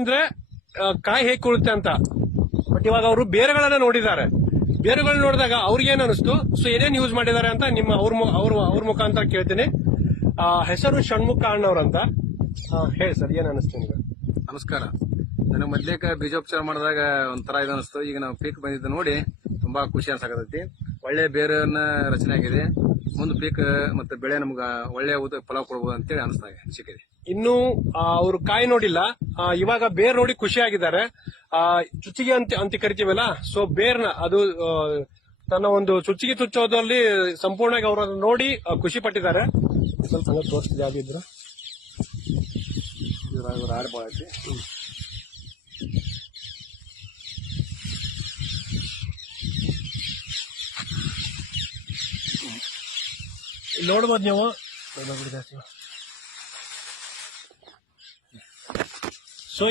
ಅಂದ್ರೆ ಕಾಯಿ ಹೇಗೆ ಕೊಡುತ್ತೆ ಅಂತ. ಬಟ್ ಇವಾಗ ಅವರು ಬೇರುಗಳನ್ನ ನೋಡಿದ್ದಾರೆ. ಬೇರುಗಳನ್ನ ನೋಡಿದಾಗ ಅವ್ರಿಗೆ ಏನ್ ಅನಿಸ್ತು, ಸೊ ಏನೇನ್ ಯೂಸ್ ಮಾಡಿದ್ದಾರೆ ಅಂತ ನಿಮ್ಮ ಅವ್ರ ಮುಖಾಂತರ ಕೇಳ್ತೀನಿ. ಹೆಸರು ಷಣ್ಮುಖ ಅಣ್ಣವ್ರಂತ. ಹೇಳಿ ಸರ್, ಏನ್ ಅನಿಸ್ತು ನಿಮ್ಗೆ? ನಮಸ್ಕಾರ. ನನಗೆ ಮೊದ್ಲೇಕ ಬೀಜೋಪಚಾರ ಮಾಡಿದಾಗ ಒಂಥರ ಇದು ಅನಿಸ್ತು. ಈಗ ನಾವು ಪೀಕ್ ಬಂದಿದ್ದು ನೋಡಿ ತುಂಬಾ ಖುಷಿ ಅನ್ಸಾಕತೈತಿ. ಒಳ್ಳೆ ಬೇರನ್ನ ರಚನೆ ಆಗಿದೆ. ಮುಂದೆ ಪೀಕ್ ಮತ್ತೆ ಬೆಳೆ ನಮ್ಗ ಒಳ್ಳೆ ಫಲ ಕೊಡಬಹುದು ಅಂತೇಳಿ ಅನಿಸಿದೆ. ಇನ್ನು ಅವ್ರು ಕಾಯಿ ನೋಡಿಲ್ಲ, ಇವಾಗ ಬೇರ್ ನೋಡಿ ಖುಷಿ ಆಗಿದ್ದಾರೆ. ಚುಚ್ಚಿಗೆ ಅಂತ ಕರಿತೀವಲ್ಲ, ಸೊ ಬೇರ್ನ ಅದು ತನ್ನ ಒಂದು ಚುಚ್ಚಿಗೆ ಚುಚ್ಚೋದ್ರಲ್ಲಿ ಸಂಪೂರ್ಣವಾಗಿ ಅವರು ನೋಡಿ ಖುಷಿ ಪಟ್ಟಿದ್ದಾರೆ. ಸ್ವಲ್ಪ ತೋರಿಸ್ತಿದೆ ಯಾವ್ದಿದ್ರು ಆಡ್ ಬಾಳ ಐತಿ. ನೋಡ್ಬೋದು ನೀವು. ಸೊ